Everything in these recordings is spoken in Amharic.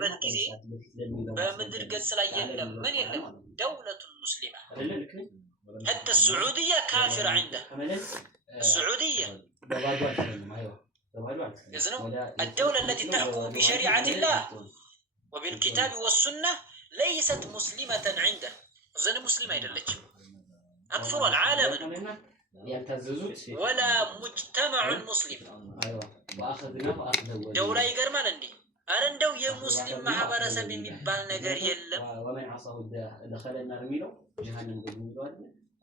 በሚሉበት ጊዜ በምድር ገጽ ላይ የለም ምን የለም دولة مسلمة حتى السعودية كافرة عنده السعودية الدولة التي تحكم بشريعة الله وبالكتاب والسنة ليست مسلمة عنده زين مسلمة يدلج أكثر العالم ولا مجتمع مسلم دولة يقرمان عندي أرندو يا مسلم محبرة سبي مبال نجار يلم ومن عصاه دخل النار ميلو جهنم قدميلو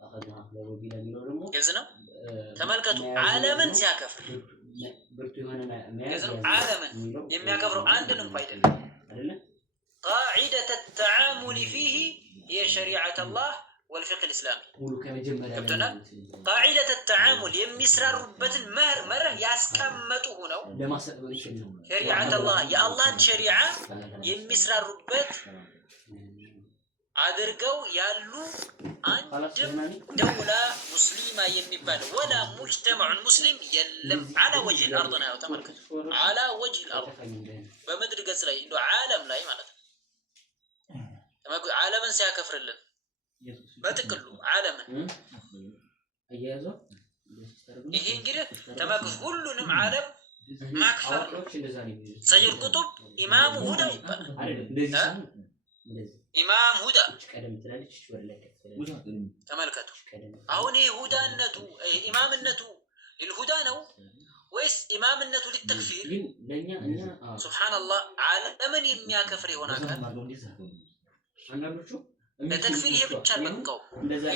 أخذنا أخذه بلا ميلو رمو يزنو تملكتو عالما سيكفر يزنو عالما يمي يكفروا عندنا فايدة قاعدة التعامل فيه هي شريعة الله والفقه الإسلامي كبتنا قاعدة التعامل يمسرر ربة المهر مره يسكمته هنا شريعة الله يا الله شريعة يمسرر ربة عدرقو يالو عندم دولة مسلمة يمبال ولا مجتمع مسلم يلم على وجه الأرض على وجه الأرض بمدري قصري إنه عالم لا يمالك عالما سيكفر لنا በጥቅሉ ዓለምን ይሄ እንግዲህ ተመክፍ ሁሉንም ዓለም ማክፈር ሰይድ ቁጡብ ኢማም ሁዳ ይባላል ኢማም ሁዳ ተመልከቱ አሁን ይሄ ሁዳነቱ ኢማምነቱ ለልሁዳ ነው ወይስ ኢማምነቱ ለተክፊር ሱብሃንአላህ ዓለምን የሚያከፍር ይሆናል ለተክፊር ይሄ ብቻ በቃው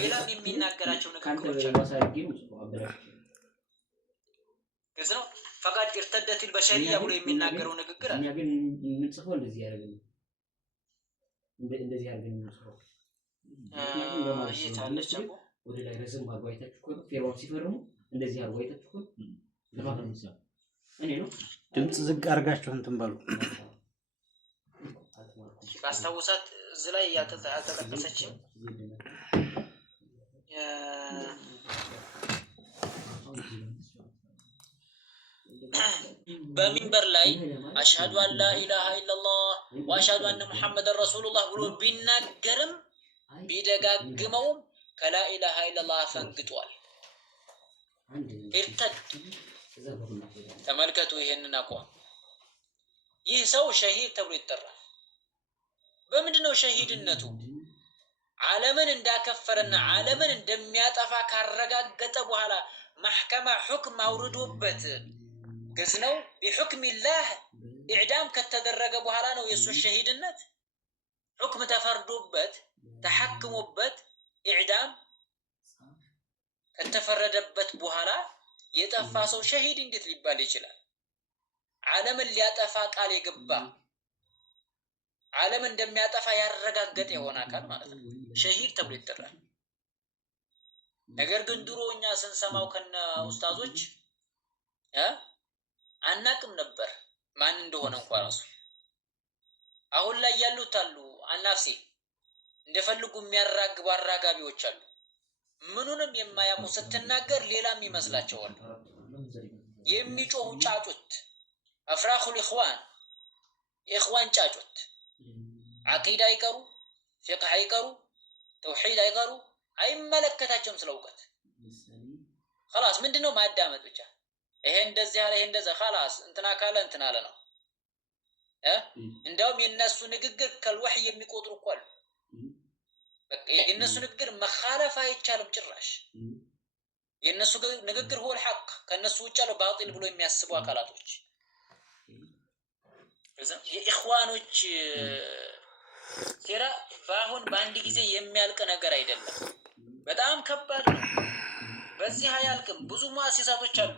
ሌላም የሚናገራቸው ንግግሮች ግልጽ ነው فقد ارتدت البشريه ብሎ የሚናገረው ንግግር እኛ ግን ምን ጽፈው እንደዚህ ያደርጋል እንደዚህ ያደርጋል ነው ይታለች አቦ ወደ ላይ ረዝም አድርጎ አይታችሁ እኮ ፌርማው ሲፈርሙ እንደዚህ አድርጎ አይታችሁ እኮ ለማለት ነው እኔ ነው ድምጽ ዝግ አድርጋችሁ እንትን በሉ ባስታውሳት እዚህ ላይ ያልተጠቀሰችም በሚንበር ላይ አሽሃዱ አን ላ ኢላሃ ኢላላህ ወአሽሃዱ አነ ሙሐመደን ረሱሉላህ ብሎ ቢናገርም ቢደጋግመውም ከላ ኢላሃ ኢላላህ ፈንግጧል ኢርተድ ተመልከቱ ይሄንን አቋም ይህ ሰው ሸሂድ ተብሎ ይጠራል በምንድነው ሸሂድነቱ ዓለምን እንዳከፈረና ዓለምን እንደሚያጠፋ ካረጋገጠ በኋላ ማህከማ ሁክም አውርዶበት ግዝነው بحكم الله اعدام ከተደረገ በኋላ ነው የሱ ሸሂድነት ሁክም ተፈርዶበት ተሐክሞበት اعدام ከተፈረደበት በኋላ የጠፋ ሰው ሸሂድ እንዴት ሊባል ይችላል ዓለምን ሊያጠፋ ቃል የገባ ዓለም እንደሚያጠፋ ያረጋገጠ የሆነ አካል ማለት ነው ሸሂድ ተብሎ ይጠራል ነገር ግን ድሮኛ ስንሰማው ከነ ኡስታዞች አናቅም ነበር ማን እንደሆነ እንኳን ራሱ አሁን ላይ ያሉት አሉ አናፍሴ እንደፈልጉ የሚያራግቡ አራጋቢዎች አሉ ምኑንም የማያውቁ ስትናገር ሌላም ይመስላቸዋል የሚጮሁ ጫጩት አፍራኹል ኢኽዋን ጫጩት عقيدة يقروا فقه يقروا توحيد يقروا أي ملكتهم سلوكت خلاص من دونه ما دامت بيجا هندز على هندز خلاص انتنا كلا انتنا لنا عندهم الناس نجقر كالوحي يميقدروا كل الناس نجقر مخالفة يتشالوا بجراش الناس نجقر هو الحق كالناس يتشالوا باطل بلو يمياسبوا كلاتوش إخوانوش ሴራ ባሁን ባንዲ ጊዜ የሚያልቅ ነገር አይደለም በጣም ከባድ ነው በዚህ አያልቅም ብዙ ሙአሲሳቶች አሉ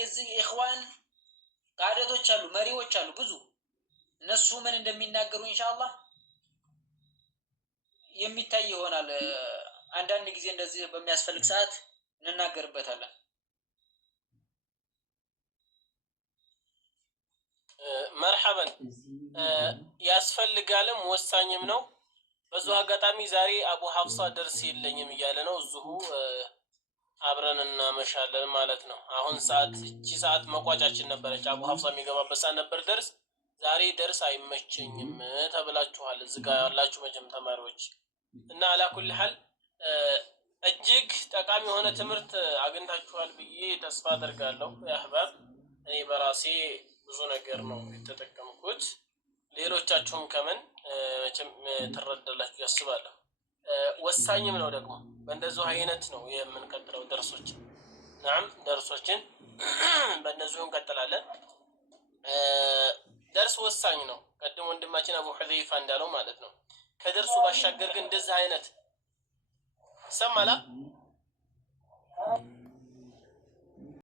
የዚህ ኢኽዋን ቃደቶች አሉ መሪዎች አሉ ብዙ እነሱ ምን እንደሚናገሩ ኢንሻአላህ የሚታይ ይሆናል አንዳንድ ጊዜ እንደዚህ በሚያስፈልግ ሰዓት እንናገርበታለን مرحبا ያስፈልጋልም ወሳኝም ነው በዙ አጋጣሚ ዛሬ አቡ ሐፍሳ ደርስ የለኝም ይያለ ነው እዚሁ አብረንና መሻለን ማለት ነው አሁን ሰዓት እቺ ሰዓት መቋጫችን ነበረች አቡ ሐፍሳ የሚገባበት ሰዓት ነበር ደርስ ዛሬ ደርስ አይመቸኝም ተብላችኋል እዚህ ጋር ያላችሁ መጀም ተማሪዎች እና አላኩል ሐል እጅግ ጠቃሚ የሆነ ትምህርት አግኝታችኋል ብዬ ተስፋ አደርጋለሁ። ያህባብ እኔ በራሴ ብዙ ነገር ነው የተጠቀምኩት። ሌሎቻችሁም ከምን ትረዳላችሁ ያስባለሁ። ወሳኝም ነው ደግሞ በእንደዚሁ አይነት ነው የምንቀጥለው ደርሶች ናም ደርሶችን በእነዚሁ እንቀጥላለን። ደርስ ወሳኝ ነው። ቀደም ወንድማችን አቡ ሁዘይፋ እንዳለው ማለት ነው። ከደርሱ ባሻገር ግን እንደዚህ አይነት ሰማላ